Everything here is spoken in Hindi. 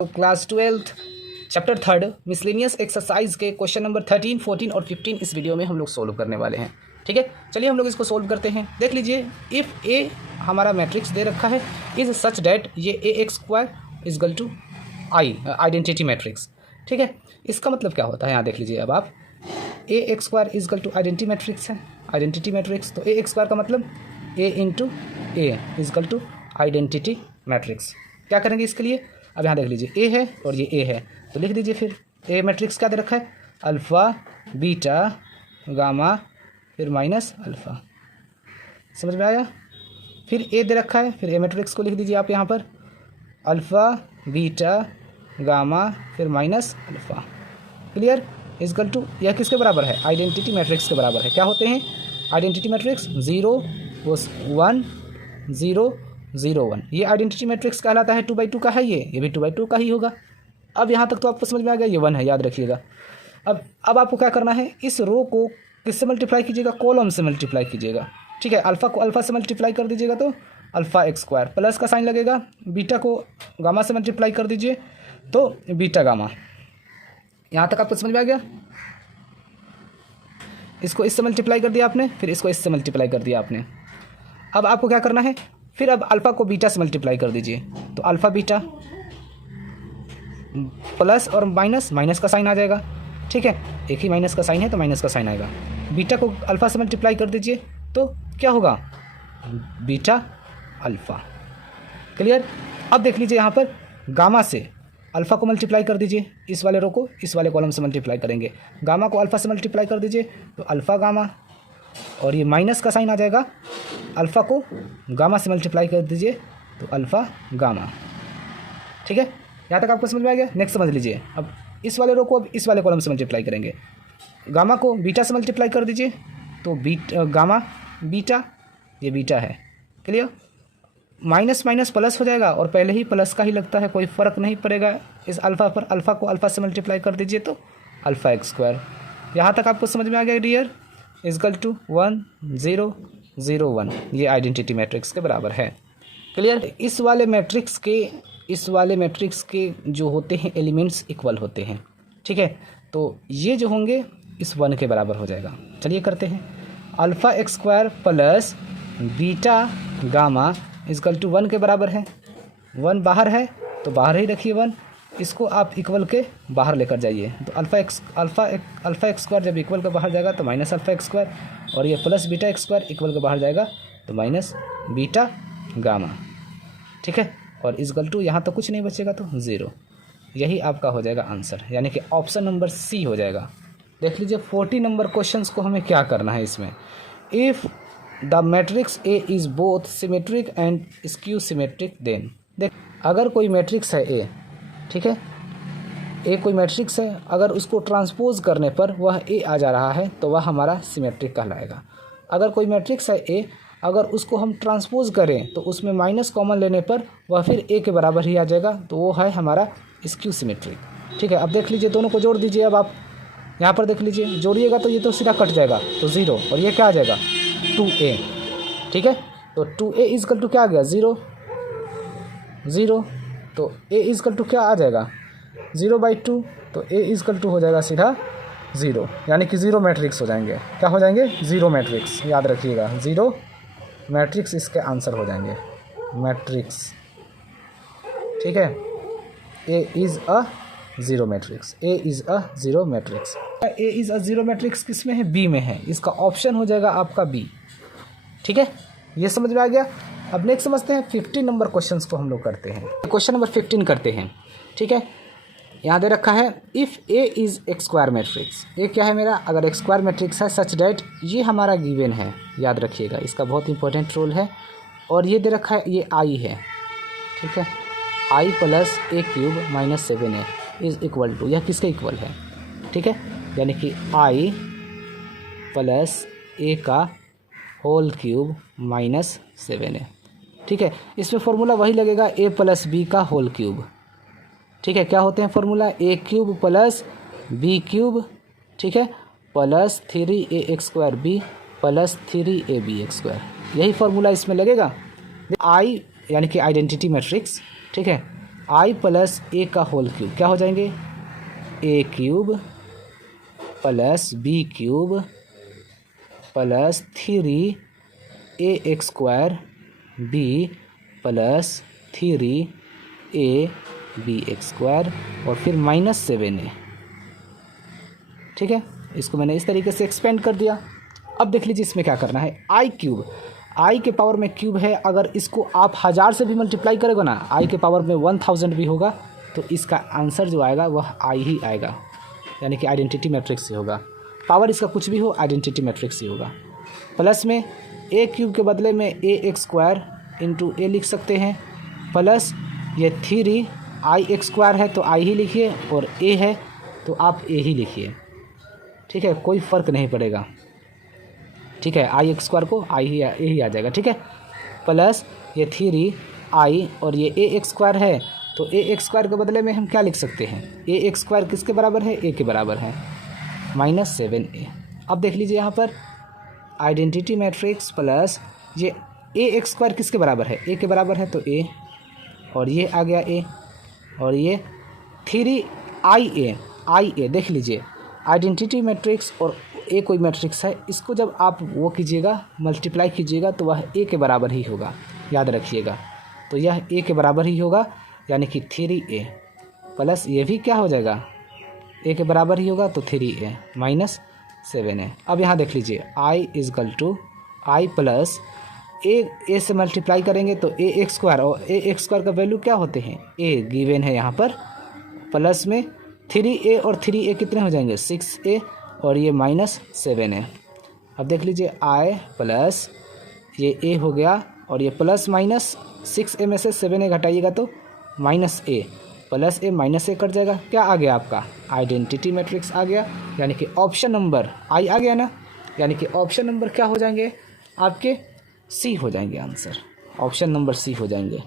तो class 12th chapter 3 miscellaneous exercise के क्वेश्चन नंबर 13, 14 और 15 इस वीडियो में हम लोग सोल्व करने वाले हैं। ठीक है, चलिए हम लोग इसको सोल्व करते हैं। देख लीजिए, इफ़ ए हमारा मैट्रिक्स दे रखा है इज सच डैट ये A X square is equal to I identity matrix. ठीक है, इसका मतलब क्या होता है यहाँ देख लीजिए। अब आप A X square is equal to identity matrix है, आइडेंटिटी मैट्रिक्स। तो ए एक्स स्क्वायर का मतलब A into A is equal to identity matrix. क्या करेंगे इसके लिए? अब यहाँ देख लीजिए, ए है और ये ए है, तो लिख दीजिए फिर ए मैट्रिक्स क्या दे रखा है, अल्फ़ा बीटा गामा फिर माइनस अल्फ़ा। समझ में आया? फिर ए दे रखा है, फिर ए मैट्रिक्स को लिख दीजिए आप यहाँ पर, अल्फ़ा बीटा गामा फिर minus alpha. Clear? Equal to यह किसके बराबर है? आइडेंटिटी मैट्रिक्स के बराबर है। क्या होते हैं आइडेंटिटी मैट्रिक्स? 0 1 0 0 1। ये आइडेंटिटी मैट्रिक्स कहलाता है। 2/2 का है, ये भी 2/2 का ही होगा। अब यहाँ तक तो आपको समझ में आ गया, ये 1 है, याद रखिएगा। अब आपको क्या करना है, इस रो को किससे मल्टीप्लाई कीजिएगा? कॉलम से मल्टीप्लाई कीजिएगा। ठीक है, अल्फ़ा को अल्फ़ा से मल्टीप्लाई कर दीजिएगा तो अल्फ़ा एक्स स्क्वायर, प्लस का साइन लगेगा। बीटा को गामा से मल्टीप्लाई कर दीजिए तो बीटा गामा। यहाँ तक आपको समझ में आ गया? इसको इससे मल्टीप्लाई कर दिया आपने, फिर इसको इससे मल्टीप्लाई कर दिया आपने। अब आपको क्या करना है, फिर अब अल्फ़ा को बीटा से मल्टीप्लाई कर दीजिए तो अल्फ़ा बीटा प्लस और माइनस, माइनस का साइन आ जाएगा। ठीक है, एक ही माइनस का साइन है तो माइनस का साइन आएगा। बीटा को अल्फ़ा से मल्टीप्लाई कर दीजिए तो क्या होगा? Beta alpha. क्लियर? अब देख लीजिए यहाँ पर गामा से अल्फ़ा को मल्टीप्लाई कर दीजिए, इस वाले रो को इस वाले कॉलम से मल्टीप्लाई करेंगे। गामा को अल्फ़ा से मल्टीप्लाई कर दीजिए तो अल्फ़ा गामा, और ये माइनस का साइन आ जाएगा। अल्फ़ा को गामा से मल्टीप्लाई कर दीजिए तो अल्फ़ा गामा। ठीक है, यहाँ तक आपको समझ में आ गया? नेक्स्ट समझ लीजिए, अब इस वाले रो को अब इस वाले कॉलम से मल्टीप्लाई करेंगे। गामा को बीटा से मल्टीप्लाई कर दीजिए तो गामा बीटा, ये बीटा है। क्लियर? माइनस माइनस प्लस हो जाएगा, और पहले ही प्लस का ही लगता है, कोई फ़र्क नहीं पड़ेगा इस अल्फ़ा पर। अल्फ़ा को अल्फ़ा से मल्टीप्लाई कर दीजिए तो अल्फ़ा एक्स स्क्वायर। यहाँ तक आपको समझ में आ गया डियर? Is equal to 1 0 0 1। ये आइडेंटिटी मैट्रिक्स के बराबर है। क्लियर? इस वाले मैट्रिक्स के जो होते हैं एलिमेंट्स इक्वल होते हैं। ठीक है, तो ये जो होंगे इस 1 के बराबर हो जाएगा। चलिए करते हैं, alpha x square plus beta gamma equal to 1 के बराबर है। 1 बाहर है तो बाहर ही रखिए 1, इसको आप इक्वल के बाहर लेकर जाइए तो अल्फ़ा एक्स स्क्वायर जब इक्वल के बाहर जाएगा तो माइनस अल्फ़ा एक्स स्क्वायर, और ये plus beta x square equal के बाहर जाएगा तो माइनस बीटा गामा। ठीक है, और इजकल टू यहाँ तो कुछ नहीं बचेगा तो 0। यही आपका हो जाएगा आंसर, यानी कि ऑप्शन नंबर सी हो जाएगा। देख लीजिए 40 नंबर क्वेश्चन को हमें क्या करना है इसमें। If the matrix A is both symmetric and skew symmetric then. देख, अगर कोई मैट्रिक्स है ए, ठीक है, ए कोई मैट्रिक्स है, अगर उसको ट्रांसपोज करने पर वह ए आ जा रहा है तो वह हमारा सिमेट्रिक कहलाएगा। अगर कोई मैट्रिक्स है ए, अगर उसको हम ट्रांसपोज करें तो उसमें माइनस कॉमन लेने पर वह फिर ए के बराबर ही आ जाएगा, तो वो है हमारा स्क्यू सिमेट्रिक। ठीक है, अब देख लीजिए दोनों को जोड़ दीजिए। अब आप यहाँ पर देख लीजिए, जोड़िएगा तो ये तो सीधा कट जाएगा तो 0, और ये क्या आ जाएगा 2a। ठीक है, तो 2a इजकल टू क्या आ गया 0 0, तो a इजकल टू क्या आ जाएगा 0/2, तो a इजकल टू हो जाएगा सीधा 0, यानी कि 0 मैट्रिक्स हो जाएंगे। क्या हो जाएंगे? 0 मैट्रिक्स। याद रखिएगा 0 मैट्रिक्स इसके आंसर हो जाएंगे, मैट्रिक्स। ठीक है, a is a 0 matrix, a is a 0 matrix. a is a 0 matrix किस में है? b में है। इसका ऑप्शन हो जाएगा आपका b। ठीक है, ये समझ में आ गया। अब नेक्स्ट समझते हैं 15 नंबर क्वेश्चंस को हम लोग करते हैं। क्वेश्चन नंबर 15 करते हैं। ठीक है, यहाँ दे रखा है if A is X square matrix. A क्या है मेरा? अगर एक्स स्क्वायर मैट्रिक्स है सच डैट, ये हमारा गिवन है, याद रखिएगा, इसका बहुत इंपॉर्टेंट रोल है। और ये दे रखा है ये आई है। ठीक है, I plus A cube minus 7a is equal to, यह किसके इक्वल है? ठीक है, यानी कि आई प्लस ए का होल क्यूब माइनस 7a। ठीक है, इसमें फॉर्मूला वही लगेगा a प्लस बी का होल क्यूब। ठीक है, क्या होते हैं formula? a cube plus b cube, ठीक है, plus 3ax square b plus 3ab x square. यही फॉर्मूला इसमें लगेगा। आई यानी कि आइडेंटिटी मैट्रिक्स। ठीक है, आई प्लस ए का होल क्यूब क्या हो जाएंगे, A cube plus B cube plus 3 A X square B plus 3 A B X square और फिर -7a। ठीक है, इसको मैंने इस तरीके से एक्सपेंड कर दिया। अब देख लीजिए इसमें क्या करना है, आई क्यूब, आई के पावर में क्यूब है, अगर इसको आप 1000 से भी मल्टीप्लाई करेगा ना, आई के पावर में 1000 भी होगा तो इसका आंसर जो आएगा वह आई ही आएगा, यानी कि आइडेंटिटी मैट्रिक्स ही होगा। पावर इसका कुछ भी हो, आइडेंटिटी मैट्रिक्स ही होगा। प्लस में ए क्यूब के बदले में ए एक्स स्क्वायर इंटू ए लिख सकते हैं, प्लस ये 3 आई एक्स स्क्वायर है तो आई ही लिखिए, और ए है तो आप ए ही लिखिए। ठीक है, कोई फ़र्क नहीं पड़ेगा। ठीक है, आई एक्स स्क्वायर को आई ही ए ही आ जाएगा। ठीक है, प्लस ये 3 आई और ये ए एक्स स्क्वायर है तो ए एक्स स्क्वायर के बदले में हम क्या लिख सकते हैं, ए एक्स स्क्वायर किसके बराबर है, ए के बराबर है, -7a। अब देख लीजिए यहाँ पर आइडेंटिटी मैट्रिक्स प्लस ये ए एक्स स्क्वायर किसके बराबर है, ए के बराबर है तो ए, और ये आ गया ए, और ये 3 आई ए। देख लीजिए आइडेंटिटी मैट्रिक्स और ए कोई मैट्रिक्स है, इसको जब आप वो कीजिएगा मल्टीप्लाई कीजिएगा तो वह ए के बराबर ही होगा, याद रखिएगा। तो यह ए के बराबर ही होगा, यानी कि 3a प्लस ये भी क्या हो जाएगा, ए के बराबर ही होगा तो 3a -7a। अब यहाँ देख लीजिए i = आई प्लस ए से मल्टीप्लाई करेंगे तो ए एक्स स्क्वायर, और ए एक्स स्क्वायर का वैल्यू क्या होते हैं, ए गिवन है यहाँ पर, प्लस में 3a और 3a कितने हो जाएंगे, 6a, और ये -7a। अब देख लीजिए i प्लस ये a हो गया, और ये प्लस माइनस 6a में से 7a घटाइएगा तो -a, plus a minus a cut जाएगा। क्या आ गया आपका, आइडेंटिटी मैट्रिक्स आ गया, यानी कि ऑप्शन नंबर आई आ गया ना, यानी कि ऑप्शन नंबर क्या हो जाएंगे आपके, सी हो जाएंगे आंसर, ऑप्शन नंबर सी हो जाएंगे।